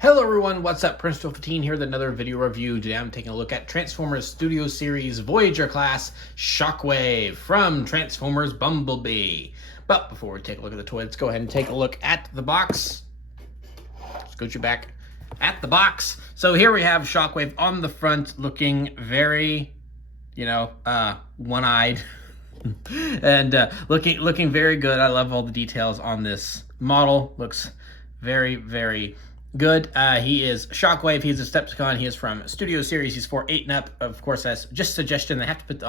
Hello everyone, what's up? Prince1215 here with another video review. Today I'm taking a look at Transformers Studio Series Voyager class Shockwave from Transformers Bumblebee. But before we take a look at the toy, let's go ahead and take a look at the box. Scoot you back at the box. So here we have Shockwave on the front looking very, one-eyed. and looking very good. I love all the details on this model. Looks very, very good. He is Shockwave. He's a Decepticon. He is from Studio Series. He's for 8 and up. Of course, that's just a suggestion. They have to put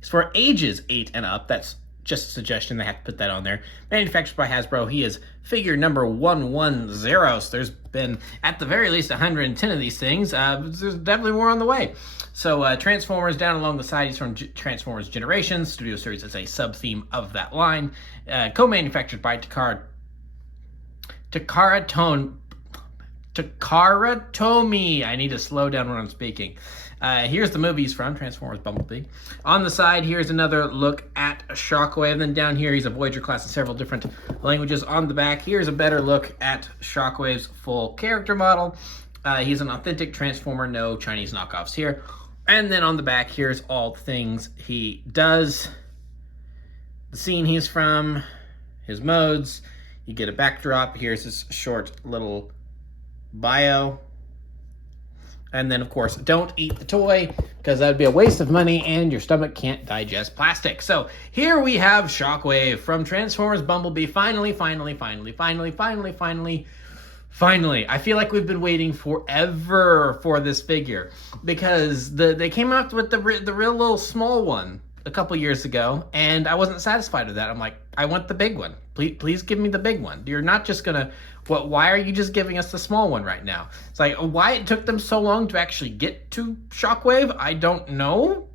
he's for ages 8 and up. That's just a suggestion. They have to put that on there. Manufactured by Hasbro. He is figure number 110. So there's been, at the very least, 110 of these things. There's definitely more on the way. So Transformers down along the side. He's from Transformers Generations. Studio Series is a sub-theme of that line. Co-manufactured by Takara Tomy. I need to slow down when I'm speaking. Here's the movies from Transformers Bumblebee. On the side, here's another look at Shockwave. And then down here, he's a Voyager class in several different languages. On the back, here's a better look at Shockwave's full character model. He's an authentic Transformer, no Chinese knockoffs here. And then on the back, here's all the things he does. The scene he's from, his modes. You get a backdrop. Here's this short little bio. And then, of course, don't eat the toy, because that would be a waste of money and your stomach can't digest plastic. So here we have Shockwave from Transformers Bumblebee. Finally. I feel like we've been waiting forever for this figure, because they came out with the real little small one a couple years ago, and I wasn't satisfied with that. I'm like, I want the big one. Please give me the big one. You're not just gonna, why are you just giving us the small one right now? It's like, why it took them so long to actually get to Shockwave, I don't know.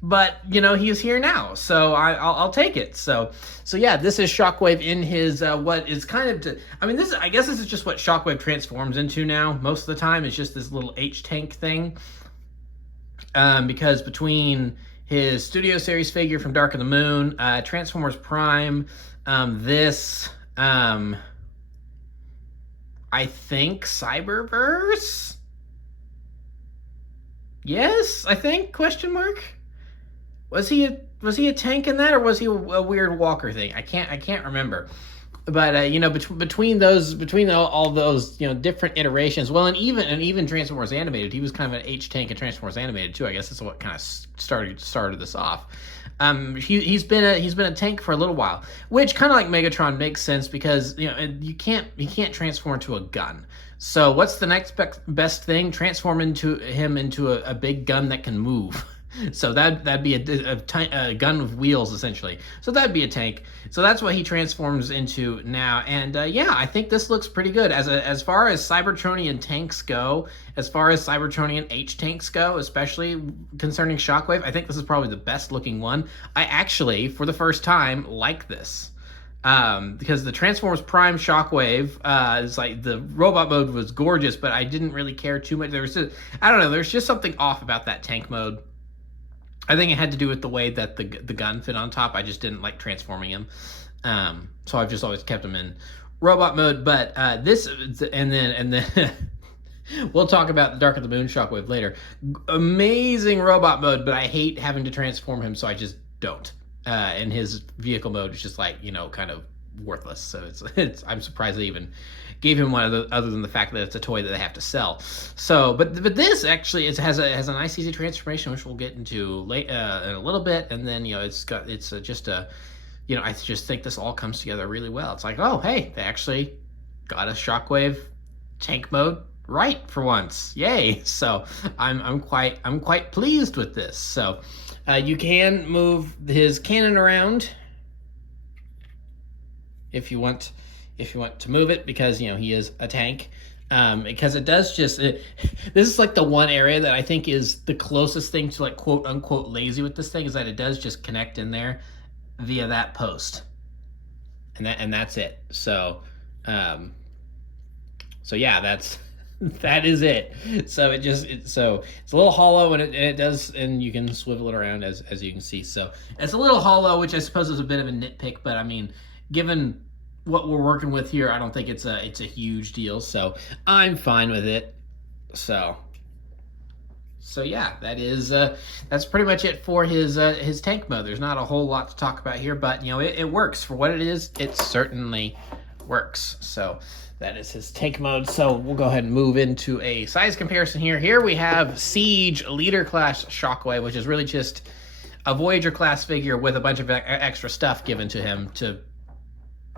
But, he is here now, so I'll take it. So yeah, this is Shockwave in his, what is kind of, I guess this is just what Shockwave transforms into now. Most of the time, it's just this little H-tank thing. Because between his Studio Series figure from Dark of the Moon, Transformers Prime, I think Cyberverse? Yes, I think, question mark? Was he a tank in that, or was he a weird walker thing? I can't remember. But between all those different iterations, well, and even Transformers Animated, he was kind of an H tank in Transformers Animated too. I guess that's what kind of started this off. He's been a tank for a little while, which kind of like Megatron makes sense, because he can't transform into a gun. So what's the next best thing? Transform him into a big gun that can move. So that'd be a gun with wheels, essentially. So that'd be a tank. So that's what he transforms into now. And yeah, I think this looks pretty good. As far as Cybertronian tanks go, as far as Cybertronian H-tanks go, especially concerning Shockwave, I think this is probably the best looking one. I actually, for the first time, like this. Because the Transformers Prime Shockwave, is like, the robot mode was gorgeous, but I didn't really care too much. There's just something off about that tank mode. I think it had to do with the way that the gun fit on top. I just didn't like transforming him. So I've just always kept him in robot mode. But this, and then we'll talk about the Dark of the Moon Shockwave later. Amazing robot mode, but I hate having to transform him, so I just don't. And his vehicle mode is just like, kind of worthless. So I'm surprised they even gave him one, other than the fact that it's a toy that they have to sell. So, but this actually has a nice easy transformation, which we'll get into in a little bit. And then I just think this all comes together really well. It's like, oh hey, they actually got a Shockwave tank mode right for once. Yay! So I'm quite pleased with this. So you can move his cannon around if you want to move it, because he is a tank. Because it does this is like the one area that I think is the closest thing to like quote unquote lazy with this thing, is that it does just connect in there via that post, and that's it. So yeah, that is it. So it's a little hollow, and it does, and you can swivel it around as you can see. So it's a little hollow, which I suppose is a bit of a nitpick, but I mean, given what we're working with here, I don't think it's a huge deal. So I'm fine with it. So yeah, that's pretty much it for his tank mode. There's not a whole lot to talk about here, but you know, it works for what it is. It certainly works. So that is his tank mode. So we'll go ahead and move into a size comparison here. Here we have Siege Leader Class Shockwave, which is really just a Voyager class figure with a bunch of extra stuff given to him to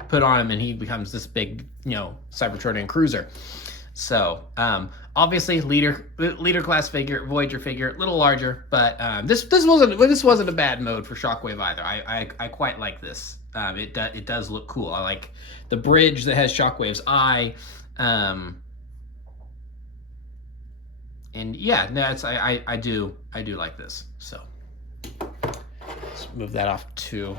put on him, and he becomes this big, you know, Cybertronian cruiser. So obviously leader class figure, Voyager figure, a little larger, but this wasn't a bad mode for Shockwave either. I quite like this. It does look cool. I like the bridge that has Shockwave's eye, and yeah, that's I do like this. So let's move that off to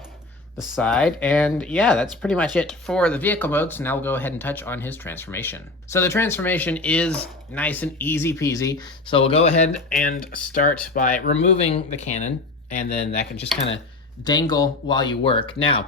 the side, and yeah, that's pretty much it for the vehicle mode. So now we'll go ahead and touch on his transformation. So the transformation is nice and easy peasy. So we'll go ahead and start by removing the cannon, and then that can just kind of dangle while you work. Now,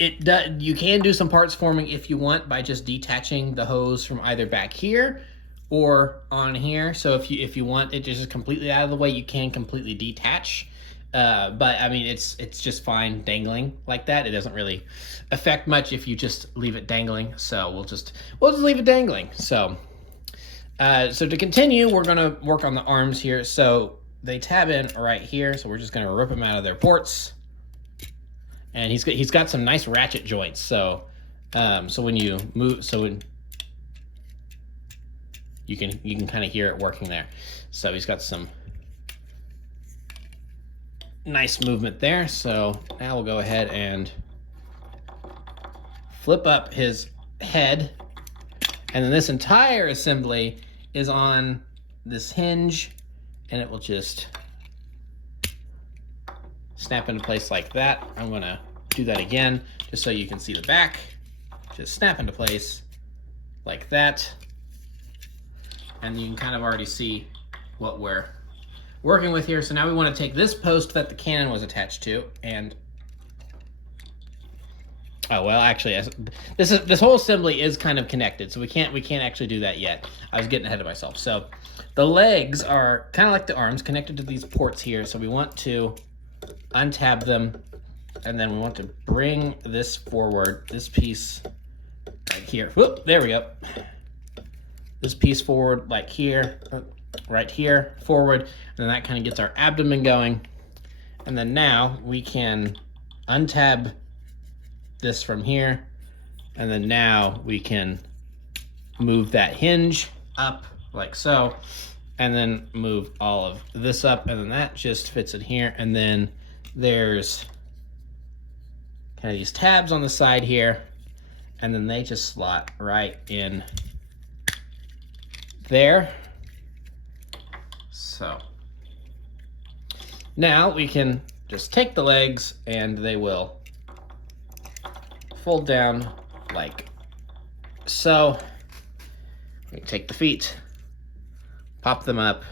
you can do some parts forming if you want by just detaching the hose from either back here or on here. So if you want it just completely out of the way, you can completely detach. But I mean, it's just fine dangling like that. It doesn't really affect much if you just leave it dangling. So we'll just leave it dangling. So to continue, we're gonna work on the arms here. So they tab in right here. So we're just gonna rip them out of their ports. And he's got some nice ratchet joints. So when you move, you can kind of hear it working there. So he's got some nice movement there. So now we'll go ahead and flip up his head, and then this entire assembly is on this hinge, and it will just snap into place like that. I'm gonna do that again just so you can see the back. Just snap into place like that, and you can kind of already see what we're working with here. So now we want to take this post that the cannon was attached to, and oh well, actually, this whole assembly is kind of connected, so we can't actually do that yet. I was getting ahead of myself. So the legs are kind of like the arms, connected to these ports here. So we want to untab them, and then we want to bring this forward, this piece right here. Whoop, there we go. This piece forward like here, right here, forward, and then that kind of gets our abdomen going. And then now we can untab this from here, and then now we can move that hinge up like so, and then move all of this up, and then that just fits in here. And then there's kind of these tabs on the side here, and then they just slot right in there. So now we can just take the legs, and they will fold down like so. We take the feet, pop them up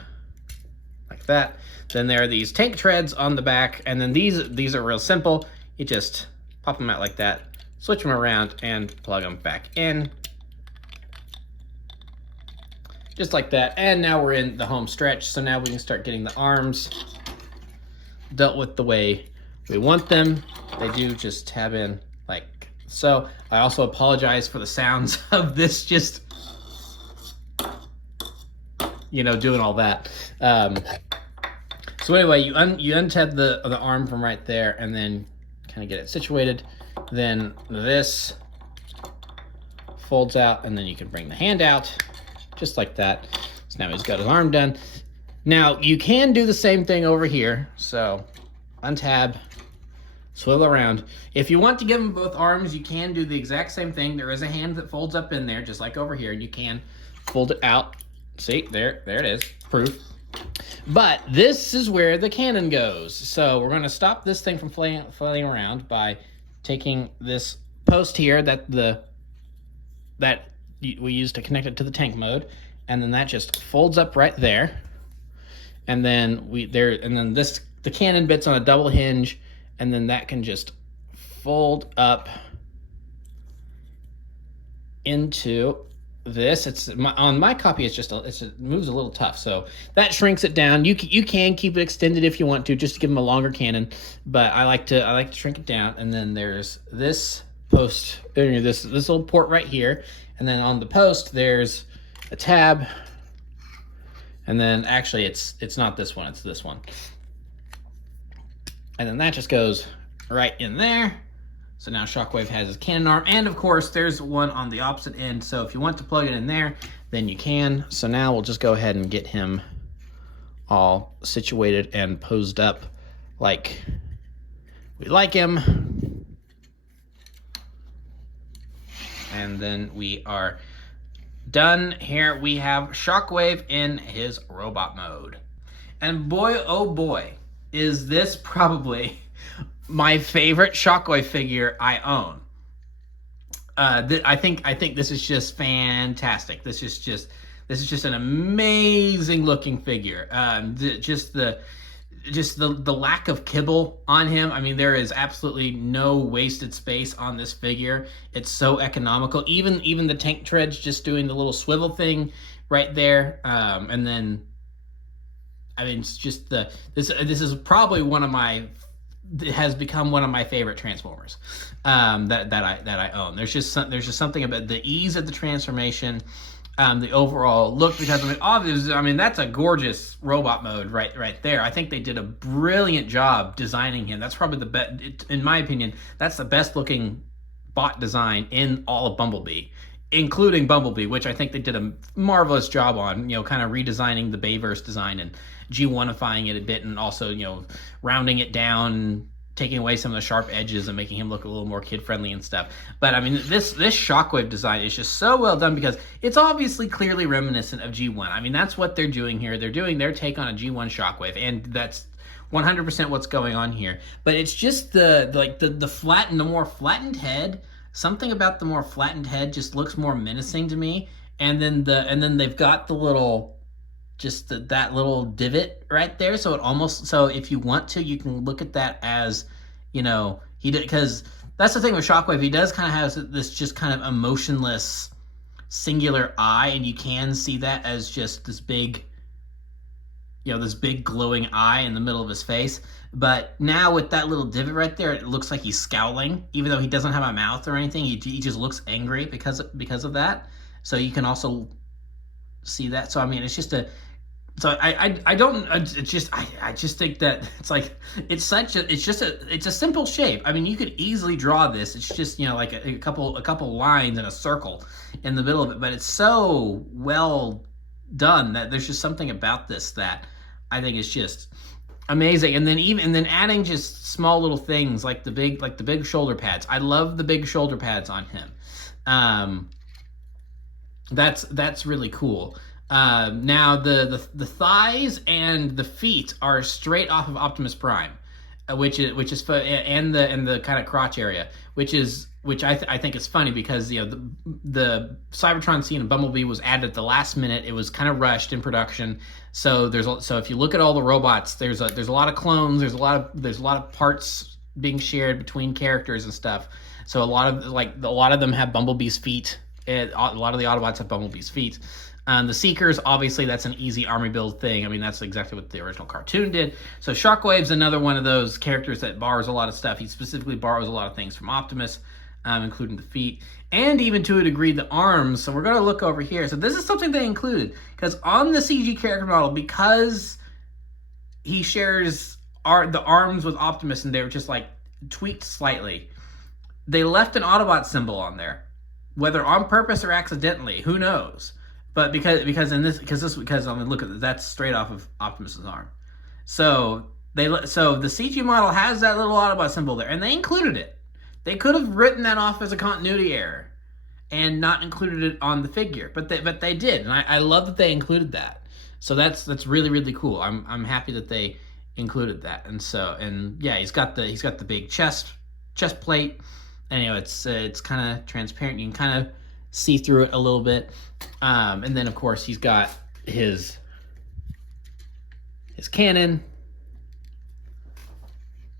like that. Then there are these tank treads on the back, and then these are real simple. You just pop them out like that, switch them around, and plug them back in. Just like that. And now we're in the home stretch, so now we can start getting the arms dealt with the way we want them. They do just tab in like so. I also apologize for the sounds of this, just, you know, doing all that. So anyway, you untab the arm from right there, and then kind of get it situated. Then this folds out, and then you can bring the hand out just like that. So now he's got his arm done. Now you can do the same thing over here. So untab, swivel around. If you want to give him both arms, you can do the exact same thing. There is a hand that folds up in there, just like over here. You can fold it out. See, there it is, proof. But this is where the cannon goes. So we're gonna stop this thing from flailing around by taking this post here that we use to connect it to the tank mode, and then that just folds up right there. And then the cannon bit's on a double hinge, and then that can just fold up into this. On my copy. It moves a little tough, so that shrinks it down. You can keep it extended if you want to, just to give them a longer cannon. But I like to shrink it down. And then there's this post. This little port right here, and then on the post there's a tab. And then actually it's not this one. It's this one. And then that just goes right in there. So now Shockwave has his cannon arm, and of course there's one on the opposite end, so if you want to plug it in there, then you can. So now we'll just go ahead and get him all situated and posed up like we like him. And then we are done. Here we have Shockwave in his robot mode. And boy, oh boy, is this probably my favorite Shockwave figure I own. I think this is just fantastic. This is just an amazing looking figure. Just the lack of kibble on him. I mean, there is absolutely no wasted space on this figure. It's so economical. Even the tank treads just doing the little swivel thing right there. And then, I mean, it's just this is probably it has become one of my favorite Transformers that I own. There's just something about the ease of the transformation, the overall look. Because I mean that's a gorgeous robot mode right there. I think they did a brilliant job designing him. That's probably the best, in my opinion. That's the best looking bot design in all of Bumblebee, including Bumblebee, which I think they did a marvelous job on. Kind of redesigning the Bayverse design and G1ifying it a bit, and also rounding it down, taking away some of the sharp edges and making him look a little more kid friendly and stuff. But I mean, this Shockwave design is just so well done because it's obviously clearly reminiscent of G1. I mean, that's what they're doing here. They're doing their take on a G1 Shockwave, and that's 100% what's going on here. But it's just the more flattened head. Something about the more flattened head just looks more menacing to me. And then they've got the little, that little divot right there. So if you want to, you can look at that as, because that's the thing with Shockwave. He does kind of have this just kind of emotionless, singular eye, and you can see that as just this big, this big glowing eye in the middle of his face. But now with that little divot right there, it looks like he's scowling, even though he doesn't have a mouth or anything. He just looks angry because of that. So you can also see that. So I mean, it's just I just think that it's a simple shape. I mean, you could easily draw this. It's just like a couple lines and a circle in the middle of it, but it's so well done that there's just something about this that I think is just amazing. And then adding just small little things like the big shoulder pads. I love the big shoulder pads on him. That's really cool. Now the thighs and the feet are straight off of Optimus Prime, which is and the kind of crotch area, which I think is funny because the Cybertron scene in Bumblebee was added at the last minute. It was kind of rushed in production. So if you look at all the robots, there's a lot of clones. There's a lot of parts being shared between characters and stuff. So a lot of them have Bumblebee's feet. A lot of the Autobots have Bumblebee's feet. The Seekers, obviously, that's an easy army build thing. I mean, that's exactly what the original cartoon did. So Shockwave's another one of those characters that borrows a lot of stuff. He specifically borrows a lot of things from Optimus, including the feet, and even to a degree the arms. So we're going to look over here. So this is something they included, because on the CG character model, because he shares the arms with Optimus and they were just tweaked slightly, they left an Autobot symbol on there. Whether on purpose or accidentally, who knows? But because I mean, look at that's straight off of Optimus's arm. So the CG model has that little Autobot symbol there, and they included it. They could have written that off as a continuity error and not included it on the figure, but they did, and I love that they included that. So that's really, really cool. I'm happy that they included that. And yeah, he's got the big chest plate. Anyway, it's kind of transparent. You can kind of see through it a little bit. And then of course he's got his cannon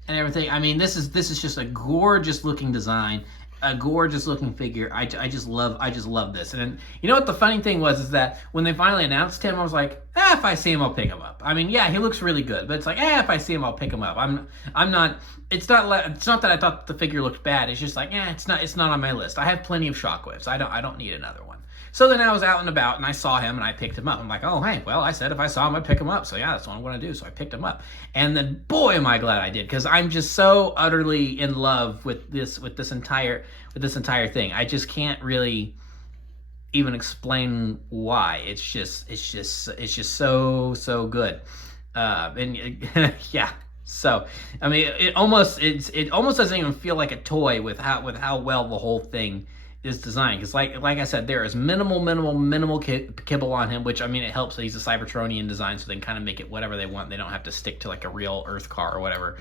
and everything. I mean, this is just a gorgeous looking design, a gorgeous looking figure. I just love this. And you know what the funny thing was is that when they finally announced him, I was like, if I see him, I'll pick him up. I mean, yeah, he looks really good, but it's like, if I see him, I'll pick him up. I'm not. It's not that I thought the figure looked bad. It's just like, it's not on my list. I have plenty of Shockwaves. I don't need another one. So then I was out and about and I saw him and I picked him up. I'm like, oh, hey, well, I said if I saw him, I'd pick him up. So yeah, that's what I'm going to do. So I picked him up. And then, boy, am I glad I did, because I'm just so utterly in love with this entire thing. I just can't really even explain why. It's just so good. And yeah. So I mean, it almost doesn't even feel like a toy with how well the whole thing is designed. Because like I said, there is minimal kibble on him, which, I mean, it helps that he's a Cybertronian design, so they can kind of make it whatever they want. They don't have to stick to like a real Earth car or whatever.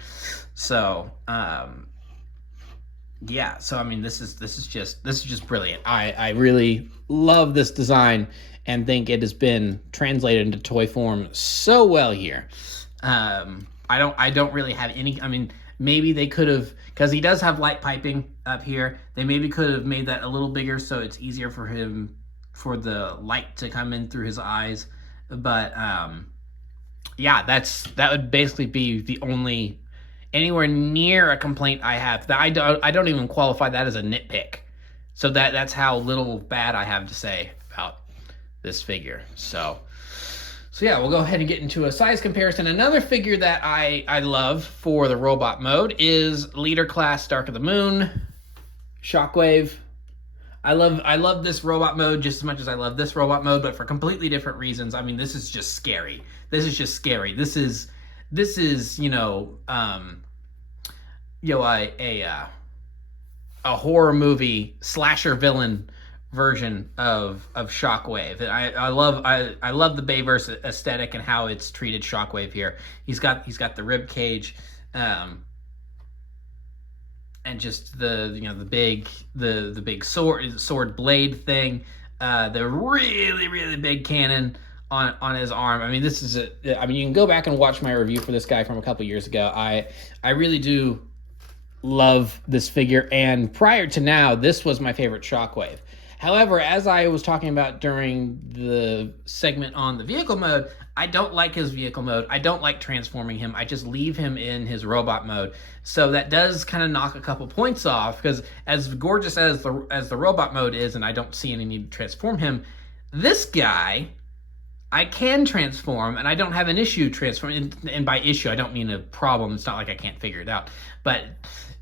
So yeah. So I mean, this is just brilliant. I really love this design and think it has been translated into toy form so well here. I don't really have any. I mean, maybe they could have, because he does have light piping up here. They maybe could have made that a little bigger so it's easier for the light to come in through his eyes. But yeah, that would basically be the only anywhere near a complaint I have. That I don't even qualify that as a nitpick. So that's how little bad I have to say about this figure. So yeah, we'll go ahead and get into a size comparison. Another figure that I love for the robot mode is Leader Class Dark of the Moon, Shockwave. I love this robot mode just as much as I love this robot mode, but for completely different reasons. I mean, this is just scary. This is a horror movie slasher villain version of Shockwave. And I love the Bayverse aesthetic and how it's treated Shockwave here. He's got the rib cage, and just the big sword blade thing, the really big cannon on his arm. I mean, this is you can go back and watch my review for this guy from a couple years ago. I really do love this figure, and prior to now, this was my favorite Shockwave. However, as I was talking about during the segment on the vehicle mode, I don't like his vehicle mode. I don't like transforming him. I just leave him in his robot mode. So that does kind of knock a couple points off, because as gorgeous as the robot mode is, and I don't see any need to transform him, this guy I can transform, and I don't have an issue transforming. And by issue, I don't mean a problem. It's not like I can't figure it out, but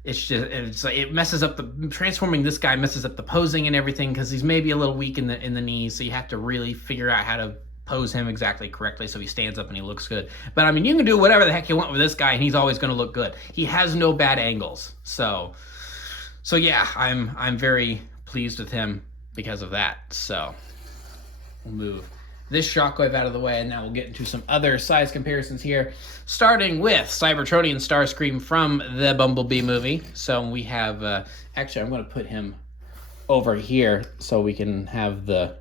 it messes up transforming this guy messes up the posing and everything, because he's maybe a little weak in the knees, so you have to really figure out how to pose him exactly correctly so he stands up and he looks good. But I mean, you can do whatever the heck you want with this guy and he's always going to look good. He has no bad angles. So yeah, I'm very pleased with him because of that. So we'll move this Shockwave out of the way, and now we'll get into some other size comparisons here, starting with Cybertronian Starscream from the Bumblebee movie. So we have, actually, I'm going to put him over here so we can have the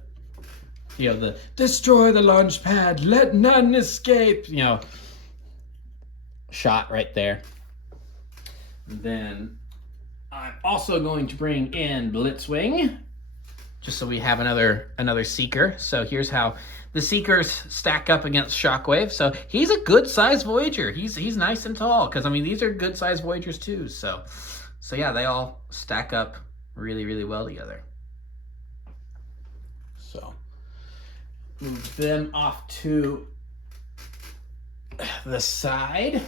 destroy the launch pad, let none escape, shot right there. Then I'm also going to bring in Blitzwing, just so we have another Seeker. So here's how the Seekers stack up against Shockwave. So he's a good-sized Voyager. He's nice and tall, because I mean, these are good-sized Voyagers too. So yeah, they all stack up really well together. So move them off to the side,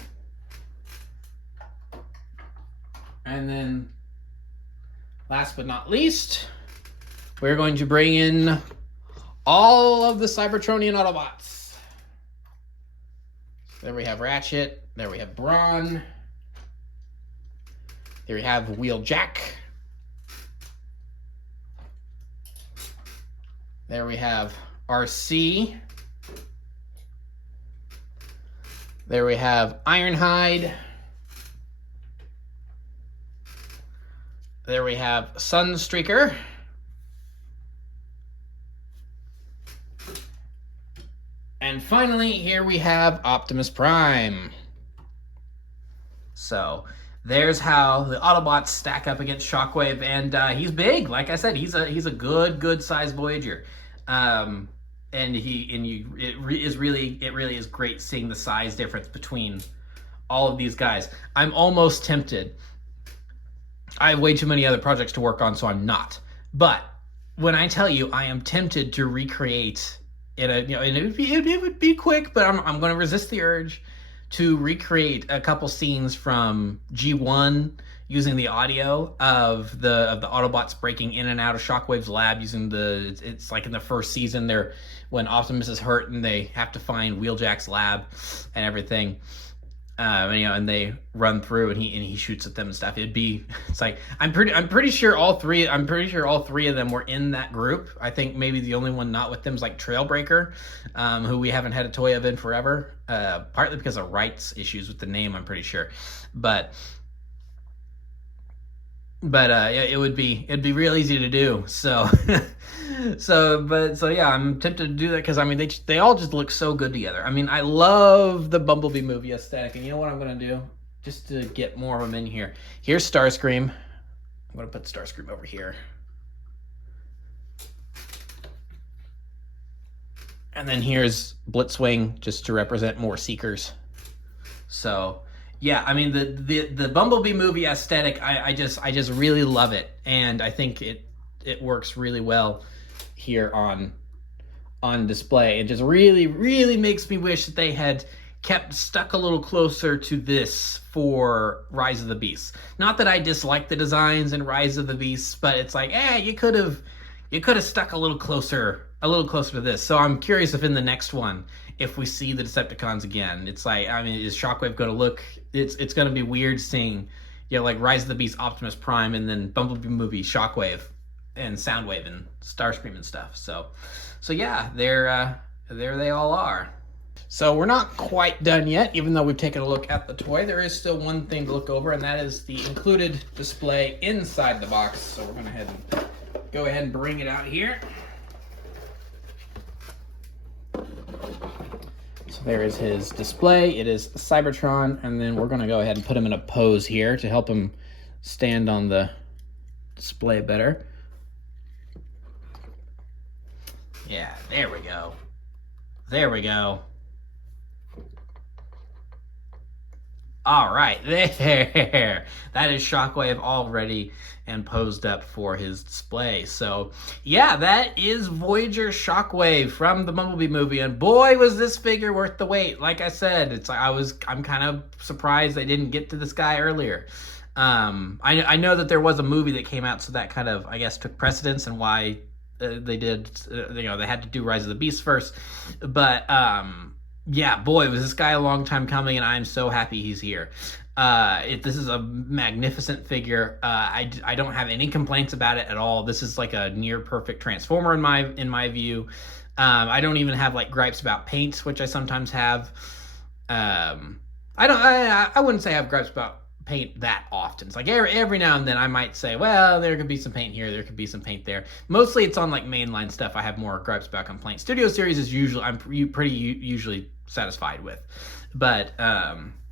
and then last but not least, we're going to bring in all of the Cybertronian Autobots. There we have Ratchet. There we have Brawn. There we have Wheeljack. There we have RC. There we have Ironhide. There we have Sunstreaker. And finally, here we have Optimus Prime. So there's how the Autobots stack up against Shockwave, and he's big. Like I said, he's a good sized Voyager, and it really is great seeing the size difference between all of these guys. I'm almost tempted. I have way too many other projects to work on, so I'm not. But when I tell you, I am tempted to recreate it, and it would be quick, but I'm going to resist the urge to recreate a couple scenes from G1 using the audio of the Autobots breaking in and out of Shockwave's lab using it's like in the first season when Optimus is hurt and they have to find Wheeljack's lab and everything. And they run through and he shoots at them and stuff. It's like I'm pretty sure all three of them were in that group. I think maybe the only one not with them is like Trailbreaker, who we haven't had a toy of in forever. Partly because of rights issues with the name, I'm pretty sure. But yeah, it'd be real easy to do. So yeah, I'm tempted to do that because I mean they all just look so good together. I mean, I love the Bumblebee movie aesthetic, and you know what I'm gonna do just to get more of them in here. Here's Starscream. I'm gonna put Starscream over here, and then here's Blitzwing just to represent more Seekers. So yeah, I mean the Bumblebee movie aesthetic, I just really love it, and I think it works really well here on display. It just really makes me wish that they had stuck a little closer to this for Rise of the Beasts. Not that I dislike the designs in Rise of the Beasts, but it's like, you could have stuck a little closer to this. So I'm curious if in the next one, if we see the Decepticons again, it's like, I mean, is Shockwave going to look? It's going to be weird seeing, like Rise of the Beast, Optimus Prime, and then Bumblebee movie Shockwave and Soundwave and Starscream and stuff. So yeah, there they all are. So we're not quite done yet, even though we've taken a look at the toy. There is still one thing to look over, and that is the included display inside the box. So we're going to go ahead and bring it out here. So there is his display. It is Cybertron, and then we're going to go ahead and put him in a pose here to help him stand on the display better. Yeah, there we go. There we go. All right, there. That is Shockwave all ready and posed up for his display. So, yeah, that is Voyager Shockwave from the Bumblebee movie. And boy, was this figure worth the wait. Like I said, I'm kind of surprised they didn't get to this guy earlier. I know that there was a movie that came out, so that kind of, I guess, took precedence and why they did, they had to do Rise of the Beast first. But, yeah, boy, was this guy a long time coming, and I'm so happy he's here. This is a magnificent figure. I don't have any complaints about it at all. This is like a near perfect Transformer in my view. I don't even have like gripes about paint, which I sometimes have. I wouldn't say I have gripes about paint that often. It's like every now and then I might say, well, there could be some paint here, there could be some paint there. Mostly it's on like mainline stuff I have more gripes about complaints. Studio Series is usually I'm pretty usually satisfied with. But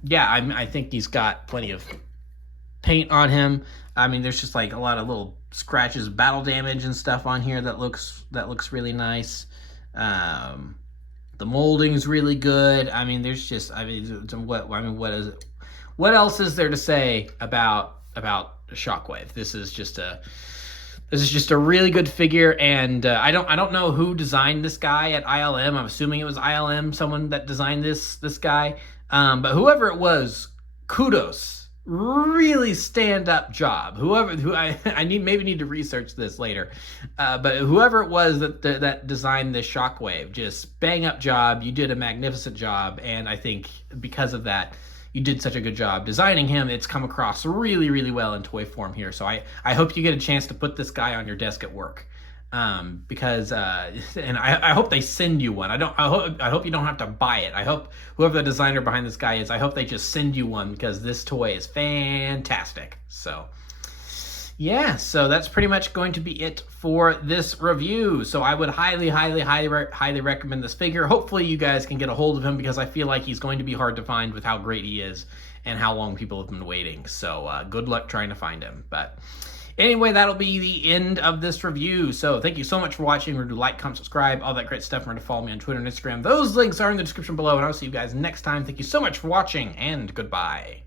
yeah, I think he's got plenty of paint on him. I mean, there's just like a lot of little scratches, battle damage and stuff on here that looks really nice. The molding's really good. I mean, there's just what else is there to say about Shockwave? This is just a really good figure, and I don't know who designed this guy at ILM. I'm assuming it was ILM, someone that designed this guy. But whoever it was, kudos. Really stand up job. I need to research this later. But whoever it was that designed this Shockwave, just bang up job. You did a magnificent job, and I think because of that, you did such a good job designing him. It's come across really, really well in toy form here. So I hope you get a chance to put this guy on your desk at work. Because and I hope they send you one. I hope you don't have to buy it. I hope whoever the designer behind this guy is, I hope they just send you one, because this toy is fantastic. So yeah, so that's pretty much going to be it for this review. So I would highly recommend this figure. Hopefully you guys can get a hold of him, because I feel like he's going to be hard to find with how great he is. and how long people have been waiting. So good luck trying to find him. But anyway, that'll be the end of this review. So thank you so much for watching. Remember to like, comment, subscribe, all that great stuff. Remember to follow me on Twitter and Instagram. Those links are in the description below, and I'll see you guys next time. Thank you so much for watching, and goodbye.